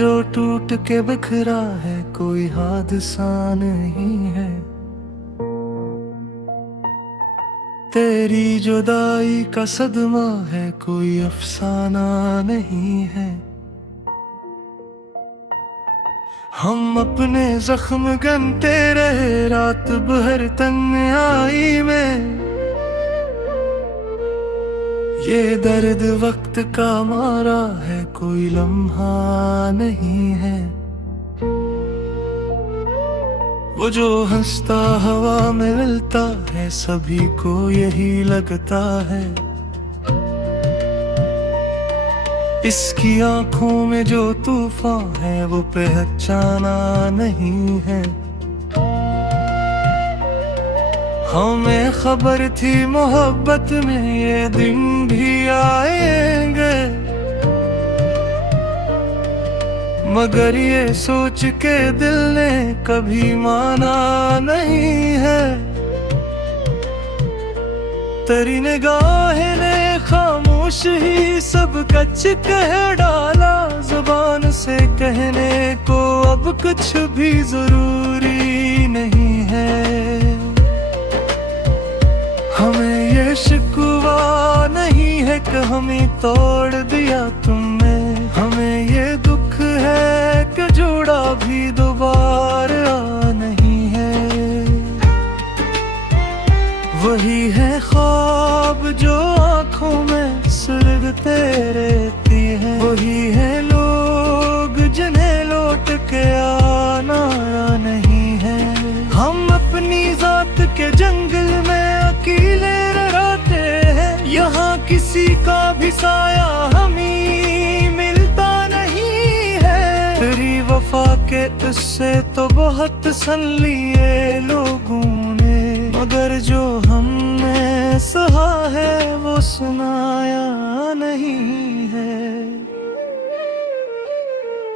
जो टूट के बिखरा है कोई हादसा नहीं है। तेरी जुदाई का सदमा है कोई अफसाना नहीं है। हम अपने जख्म गनते रहे रात भर तन्हाई में। ये दर्द वक्त का मारा है कोई लम्हा नहीं है। वो जो हंसता हवा में मिलता है सभी को यही लगता है। इसकी आंखों में जो तूफान है वो पहचाना नहीं है। हमें खबर थी मोहब्बत में ये दिन भी आएंगे, मगर ये सोच के दिल ने कभी माना नहीं है। तेरी निगाहें ने खामोश ही सब कच कह डाला। जुबान से कहने को अब कुछ भी जरूरी नहीं है। हमें ये शिकवा नहीं है कि हमें तोड़ दिया तुमने। हमें ये दुख है कि जुड़ा भी दोबारा नहीं है। वही है ख्वाब जो आंखों में सुलगते रहती है। वही है लोग जिन्हें लौट के आना नहीं है। हम अपनी जात के जंगल में अकेले रहते हैं। यहाँ किसी का भी साया हमें मिलता नहीं है। तेरी वफा के उससे तो बहुत सन लिए लोगों ने, मगर जो हमने सहा है वो सुनाया नहीं है।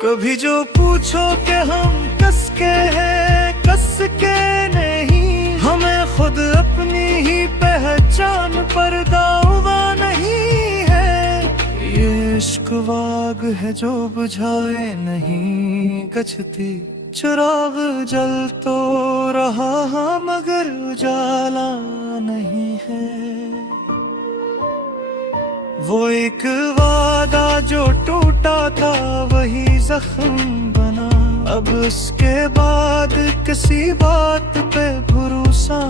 कभी जो पूछो कि हम कस के हैं कस के नहीं। हमें खुद अपनी ही पहचान पर दावा नहीं है। ये इश्क वाग है जो बुझाए नहीं गछती। चिराग जल तो रहा मगर उजाला नहीं है। वो एक वादा जो टूटा था वही जख्म बना। अब उसके बाद किसी बात पे भरोसा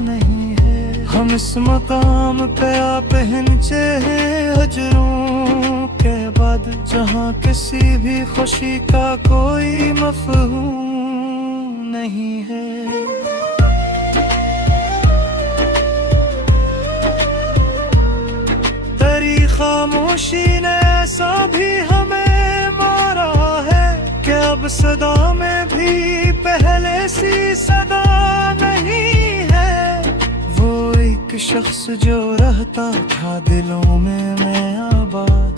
नहीं है। हम इस मकाम पे आ पहुंचे हैं हजरों के बाद, जहाँ किसी भी खुशी का कोई मफहूम नहीं है। तेरी खामोशी ने ऐसा भी हमें मारा है कि अब सदा में भी पहले सी सदा नहीं है। वो एक शख्स जो रहता था दिलों में मैं आबाद,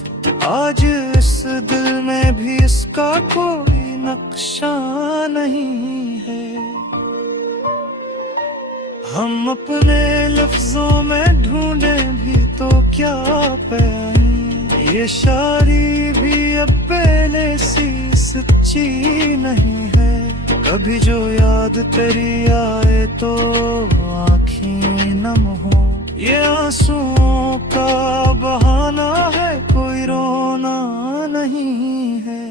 आज इस दिल में भी इसका कोई नक्शा नहीं है। हम अपने लफ्जों में ढूंढे भी तो क्या पाएं। ये शायरी भी अब पहले सी सच्ची नहीं है। कभी जो याद तेरी आए तो आँखें नम हो। ये आंसुओं का बहाना है कोई रोना नहीं है।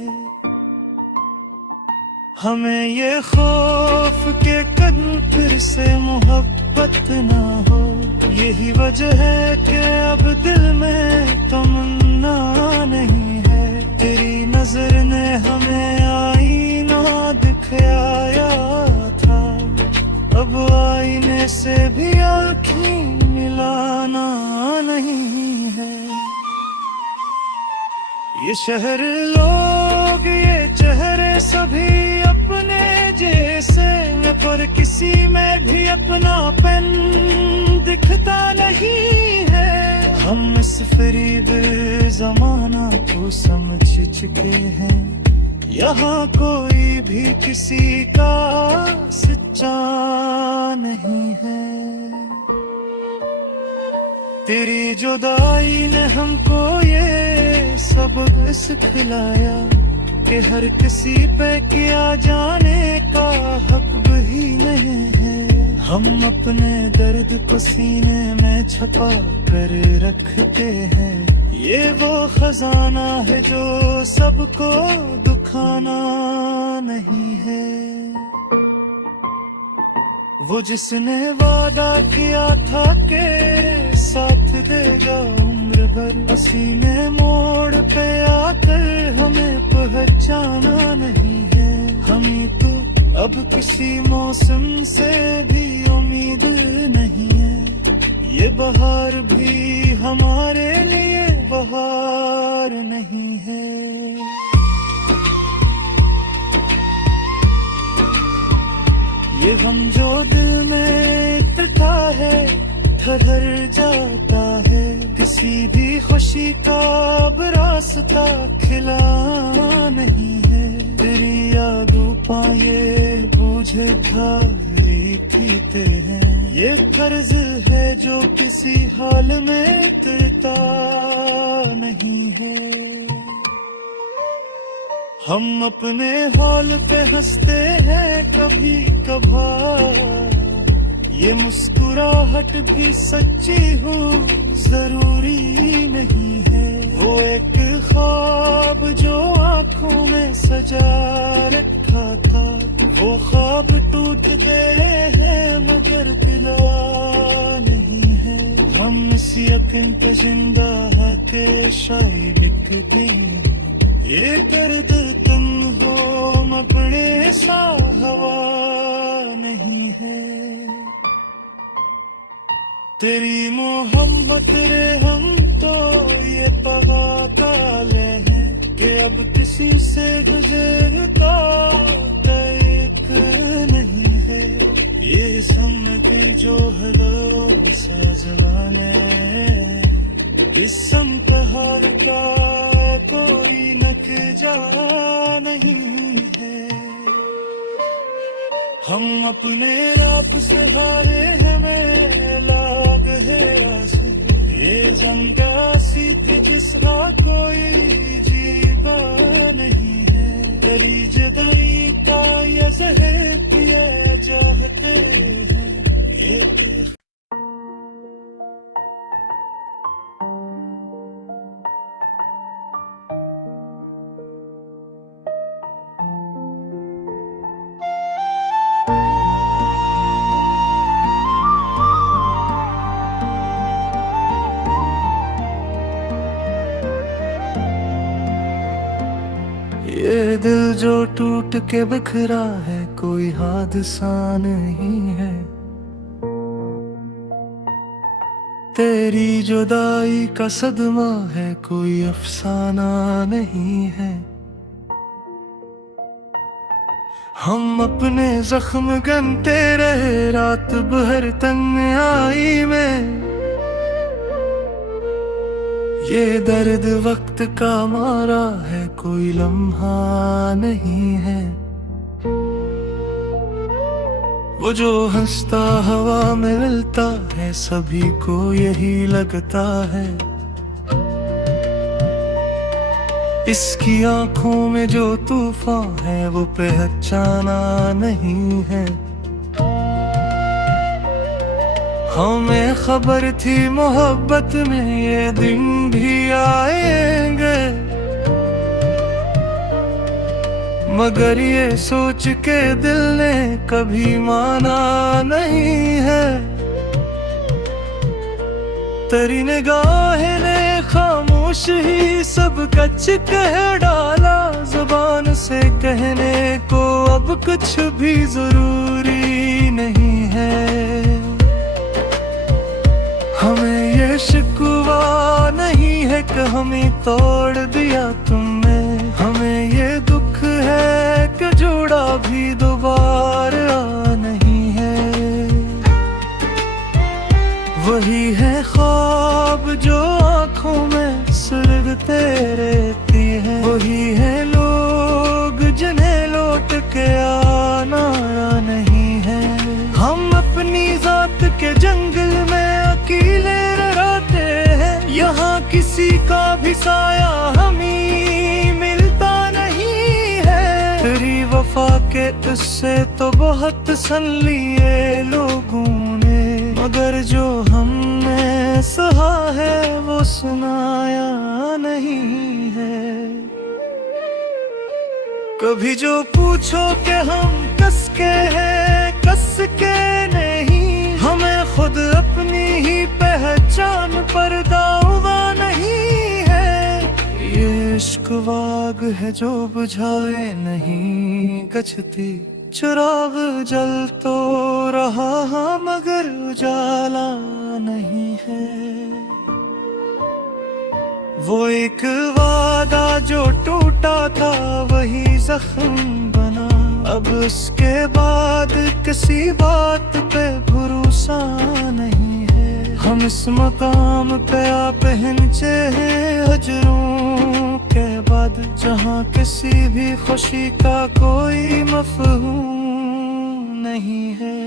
हमें ये खौफ के कदम फिर से मोहब्बत ना हो। यही वजह है कि अब दिल में तमन्ना नहीं है। तेरी नजर ने हमें आईना दिखाया था, अब आईने से भी आँखें मिलाना नहीं है। ये शहर लोग ये चेहरे सभी अपने जैसे, पर किसी में भी अपनापन दिखता नहीं है। हम इस फरीब जमाना को समझ चुके हैं। यहाँ कोई भी किसी का सच्चा नहीं है। तेरी जुदाई ने हमको ये सबक सिखलाया कि हर किसी पे किया जाने का हक भी नहीं है। हम अपने दर्द को सीने में छुपा कर रखते हैं। ये वो खजाना है जो सबको दुखाना नहीं है। वो जिसने वादा किया था के साथ देगा उम्र भर, सीने मोड़ पे आकर हमें पहचाना नहीं है। हमें तो अब किसी मौसम से भी उम्मीद नहीं है। ये बहार भी हमारे लिए बहार नहीं है। ये गम जो दिल में इकट्ठा है ठहर जाता है। किसी भी खुशी का अब रास्ता खिला नहीं है। तेरी यादों पाए बूझे खाली पीते हैं। ये कर्ज है जो किसी हाल में तुरता नहीं है। हम अपने हाल पे हंसते हैं कभी कभार। ये मुस्कुराहट भी सच्ची हो जरूरी नहीं है। वो एक ख्वाब जो आंखों में सजा रखा था, वो ख्वाब टूट गए हैं मगर पिला नहीं है। हम इस यकीन पे जिंदा है कि शायद एक दिन ये दर्द तुम हो अपने सा हवा नहीं है। तेरी मोहब्बत रे हम तो ये पगा काले हैं कि अब किसी से गुजरता तक नहीं है। ये सम्मति जो है दो सजमाने, इस संपहार का कोई नक जा नहीं है। हम अपने राप से हारे हमें लाग है आसे। ये जंगा सीधी जिसका कोई जीवा नहीं है। तेरी जुदाई का ये ज़हर पिए चाहते हैं। ये दिल जो टूट के बिखरा है कोई हादसा नहीं है। तेरी जुदाई का सदमा है कोई अफसाना नहीं है। हम अपने जख्म गनते रहे रात भर तन्हाई में। ये दर्द वक्त का मारा है कोई लम्हा नहीं है। वो जो हंसता हवा में मिलता है सभी को यही लगता है। इसकी आंखों में जो तूफान है वो पहचाना नहीं है। हमें खबर थी मोहब्बत में ये दिन भी आएंगे, मगर ये सोच के दिल ने कभी माना नहीं है। तेरी निगाहें ने खामोश ही सब कच कह डाला। जुबान से कहने को अब कुछ भी जरूरी नहीं है। हमें ये शिकवा नहीं है कि हमें तोड़ दिया तुमने। हमें ये दुख है कि जुड़ा भी दोबारा नहीं है। वही है ख्वाब जो आंखों में सुलगते रहती है। वही है लोग जिन्हें लौट के आना नहीं है। हम अपनी जात के जंगल में अकेले रहते हैं। यहाँ किसी का भी साया हमें मिलता नहीं तुझसे तो बहुत सन लिए लोगों ने, मगर जो हमने सहा है वो सुनाया नहीं है। कभी जो पूछो कि हम कस के हैं, कस के नहीं, हमें खुद अपनी ही पहचान पर दावा नहीं है। ये इश्क वाग है जो बुझाए नहीं गछती, चिराग जल तो रहा हाँ मगर उजाला नहीं है। वो एक वादा जो टूटा था वही जख्म बना, अब उसके बाद किसी बात पे भरोसा नहीं है। हम इस मकाम पे आ पहुंचे हैं हजरों के बाद, जहाँ किसी भी खुशी का कोई मफहूम नहीं है।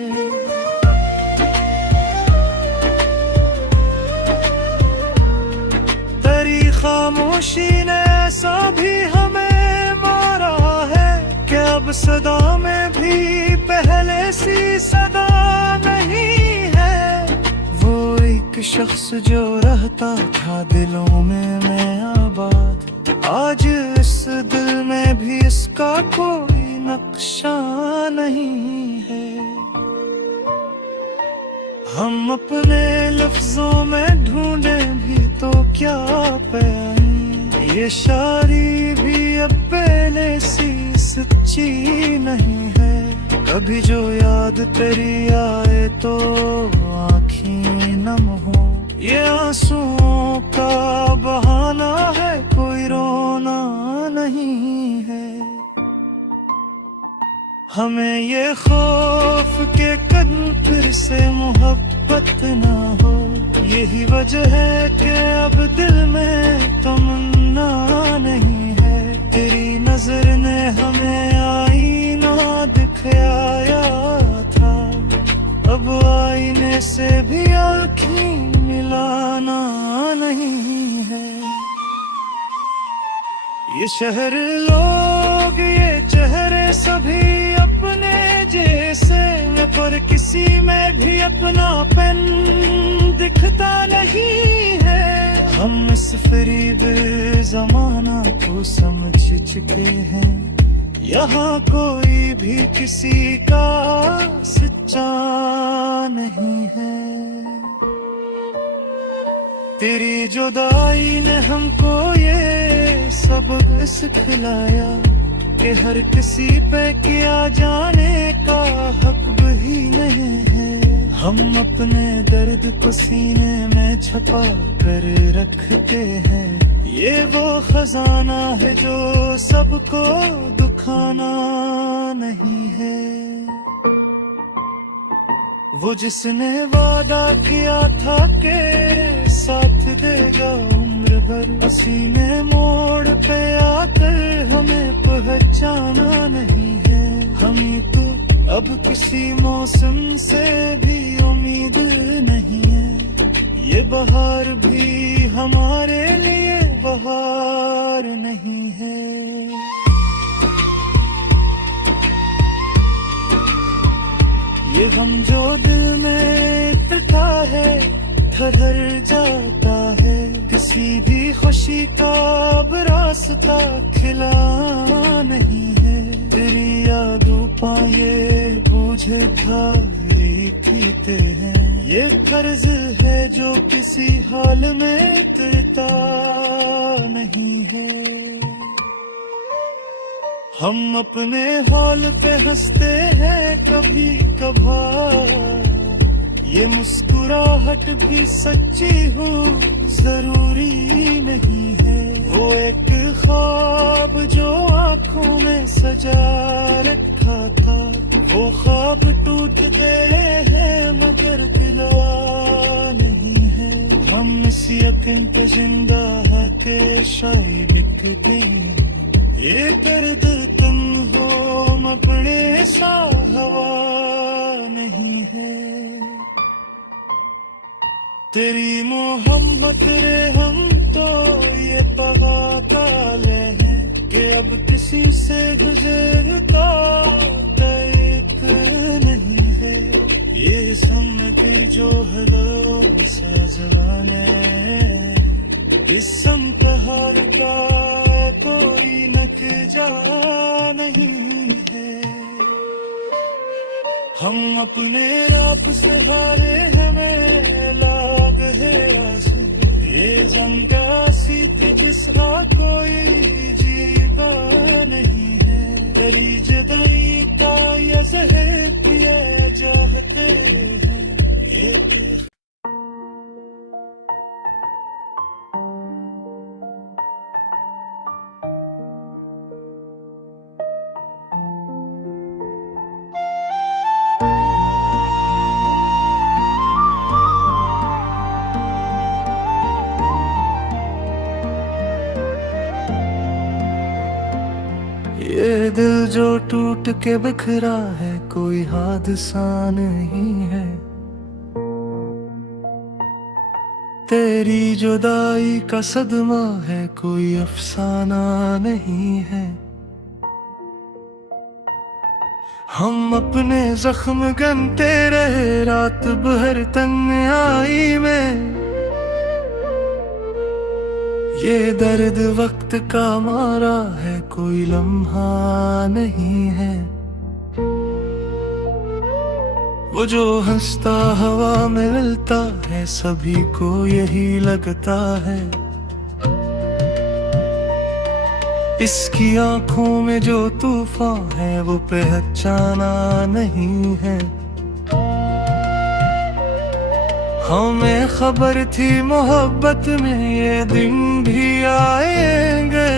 खामोशी ने ऐसा भी हमें मारा है कि अब सदा में भी पहले सी सदा नहीं है। वो एक शख्स जो रहता था दिलों में मैं आबाद, आज इस दिल में भी इसका कोई नक्शा नहीं है। हम अपने लफ्जों में ढूंढे भी तो क्या पाएं, ये शायरी भी अब पहले सी सच्ची नहीं है। कभी जो याद तेरी आए तो आँखें नम हो, ये आंसुओं का बहाना है कोई रोना नहीं है। हमें ये खौफ के कदम फिर से मोहब्बत ना हो, यही वजह है कि अब दिल में तमन्ना नहीं है। तेरी नजर ने हमें आईना दिखाया था, अब आईने से भी आँखें मिलाना नहीं है। ये शहर लोग ये चेहरे सभी अपने जैसे, पर किसी में भी अपनापन दिखता नहीं है। हम इस फरीब जमाना को समझ चुके हैं, यहाँ कोई भी किसी का सच्चा नहीं है। तेरी जुदाई ने हमको ये सबक सिखलाया कि हर किसी पे किया जाने का हक भी नहीं है। हम अपने दर्द को सीने में छुपा कर रखते हैं, ये वो खजाना है जो सबको दुखाना नहीं है। वो जिसने वादा किया था के साथ देगा उम्र भर, सीने मोड़ पे आकर हमें पहचाना नहीं है। हमें तो अब किसी मौसम से भी उम्मीद नहीं है, ये बहार भी हमारे लिए बहार नहीं है। ये गम जो दिल में इकट्ठा है ठहर जाता है, किसी भी खुशी का अब रास्ता खिला नहीं है। तेरी यादों पाए बूझे खाली पीते हैं, ये कर्ज है जो किसी हाल में उतरता नहीं है। हम अपने हाल पे हंसते हैं कभी कभार, ये मुस्कुराहट भी सच्ची हो जरूरी नहीं है। वो एक ख्वाब जो आंखों में सजा रखा था, वो ख्वाब टूट गए हैं मगर गिला नहीं है। हम इस यकीन पे जिंदा है कि शायद मिटते, ये दर्द तुम हो अपने सा हवा नहीं है। तेरी मोहब्बत रे हम तो ये पगा काले हैं, कि अब किसी से गुजरता तक नहीं है। ये सुनती जो हलो सा ज़माने, इस संपहार का कोई नतीजा नहीं है। हम अपने आप से हारे, हमें लाग है आस, ये जंगासी थी जिसका कोई जीवा नहीं है। तेरी जुदाई का ये ज़हर पिए चाहते हैं ये दिल जो टूट के बिखरा है कोई हादसा नहीं है। तेरी जुदाई का सदमा है कोई अफसाना नहीं है। हम अपने जख्म गनते रहे रात भर तन्हाई में, ये दर्द वक्त का मारा है कोई लम्हा नहीं है। वो जो हंसता हवा में मिलता है सभी को यही लगता है। इसकी आंखों में जो तूफान है वो पहचाना नहीं है। हमें खबर थी मोहब्बत में ये दिन भी आएंगे,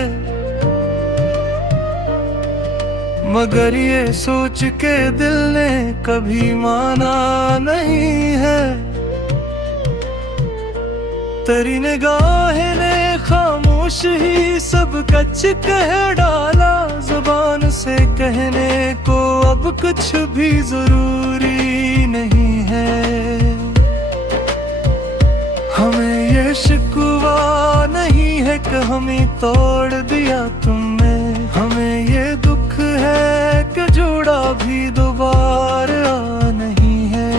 मगर ये सोच के दिल ने कभी माना नहीं है। तेरी निगाहें ने खामोश ही सब कुछ कह डाला, जुबान से कहने को अब कुछ भी जरूरी नहीं है। हमें ये शिकवा नहीं है कि हमें तोड़ दिया तुमने, हमें ये दुख है कि जुड़ा भी दोबारा नहीं है।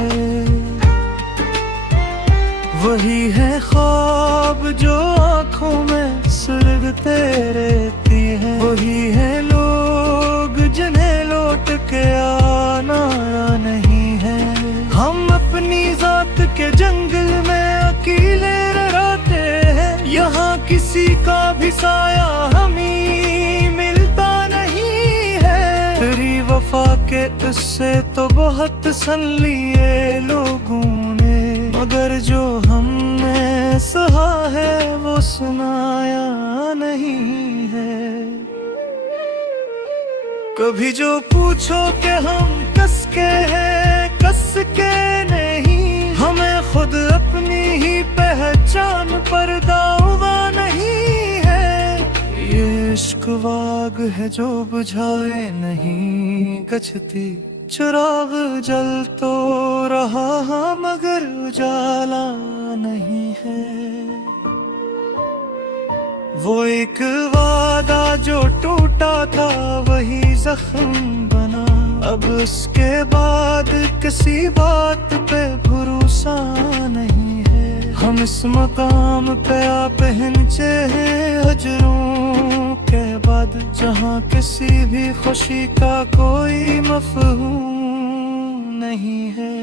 वही है ख्वाब जो आँखों में सुलगते रहती है, वही है लोग जिन्हें लौट के आना नहीं है। हम अपनी जात के जंगल में अकेले रहते हैं, यहाँ किसी का भी साया हमें मिलता नहीं है। तेरी वफा के उससे तो बहुत सन लिए लोगों ने, मगर जो हमने सहा है वो सुनाया नहीं है। कभी जो पूछो कि हम कस के हैं कस के नहीं, हमें खुद अपनी ही पहचान पर दावा नहीं है। ये इश्क वाग है जो बुझाए नहीं गजती, चिराग जल तो रहा मगर उजाला नहीं है। वो एक वादा जो टूटा था वही जख्म बना, अब उसके बाद किसी बात पे भरोसा नहीं है। हम इस मकाम पे आ पहुंचे हैं हजरों के बाद, जहाँ किसी भी खुशी का कोई मफहूम नहीं है।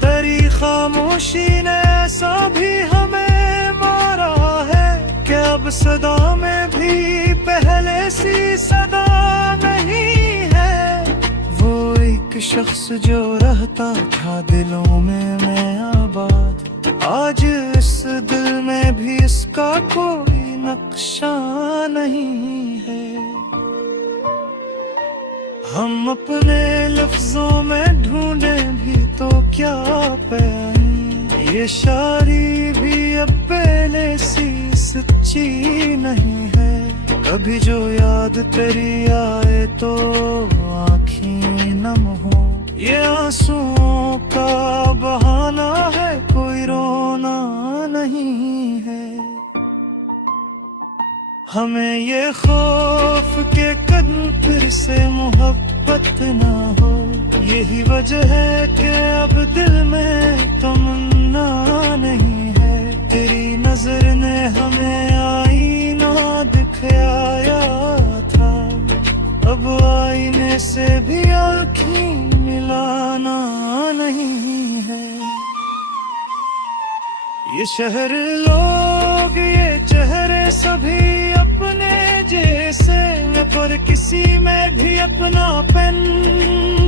तेरी खामोशी ने ऐसा भी हमें मारा है कि अब सदा में भी पहले सी सदा नहीं है। वो एक शख्स जो रहता था दिलों में मैं आबाद, आज इस दिल में भी इसका कोई नक्शा नहीं है। हम अपने लफ्जों में ढूंढे भी तो क्या पाएं, ये शायरी भी अब पहले सी सच्ची नहीं है। कभी जो याद तेरी आए तो आँखें नम हो, ये आंसुओं का बहाना है कोई रोना मोहब्बत ना हो। यही वजह है कि अब दिल में तमन्ना नहीं है। तेरी नजर ने हमें आईना दिखाया था, अब आईने से भी आँखें मिलाना नहीं है। ये शहर लोग ये चेहरे सभी अपने जैसे, पर किसी में भी अपनापन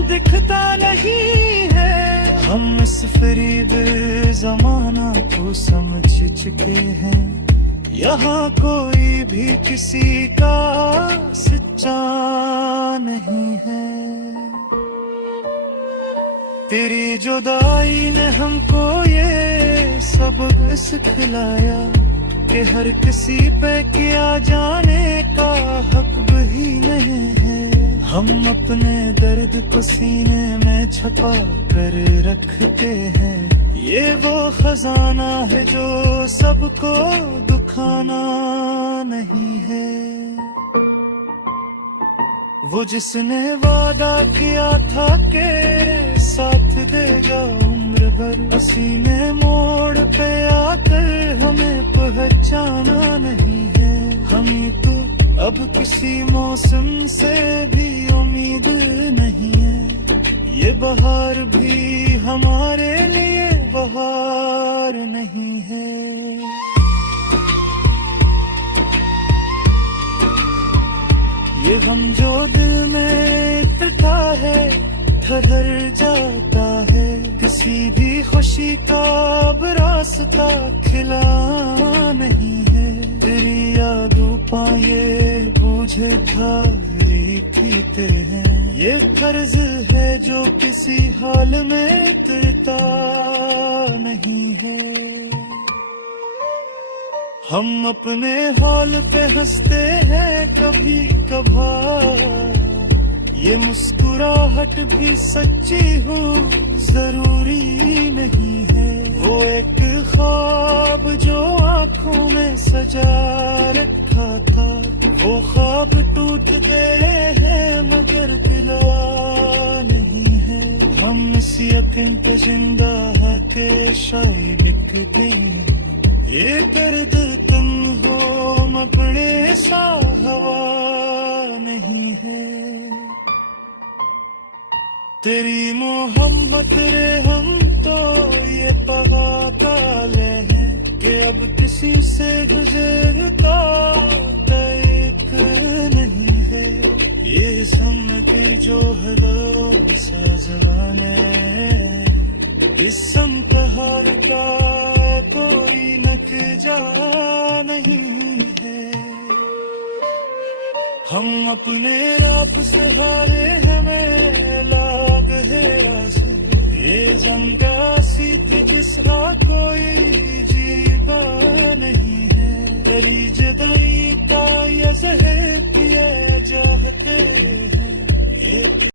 दिखता नहीं है। हम इस फरीब जमाना को समझ चुके हैं, यहाँ कोई भी किसी का सच्चा नहीं है। तेरी जुदाई ने हमको ये सबक सिखलाया कि हर किसी पे किया जाने का हक भी नहीं है। हम अपने दर्द को सीने में छुपा कर रखते हैं, ये वो खजाना है जो सबको दुखाना नहीं है। वो जिसने वादा किया था के साथ देगा उम्र भर, सीने मोड़ पे आकर हमें पहचाना नहीं है। हमें तो अब किसी मौसम से भी उम्मीद नहीं है। ये बहार भी हमारे लिए बहार नहीं है। ये गम जो दिल में इकट्ठा है ठहर जाता है, किसी भी खुशी का अब रास्ता खिला नहीं है। तेरी यादों पाए बूझे खाली पीते हैं, ये कर्ज है जो किसी हाल में तुरता नहीं है। हम अपने हाल पे हंसते हैं कभी कभार, ये मुस्कुराहट भी सच्ची हो जरूरी नहीं है। वो एक ख्वाब जो आंखों में सजा रखा था, वो ख्वाब टूट गए हैं मगर गिला नहीं है। हम इस यकीन पे जिंदा है कि शायद एक दिन ये दर्द तुम हो अपने सा हवा नहीं है। तेरी मोहब्बत रे हम तो ये पाले हैं कि अब किसी से गुजरता एक नहीं है। ये सुन्नत जो है दो साजगाने, इस संपहार का कोई नतीजा नहीं है। हम अपने रात सहारे हमें लाग है आस, ये जंगा सीधी जिसका कोई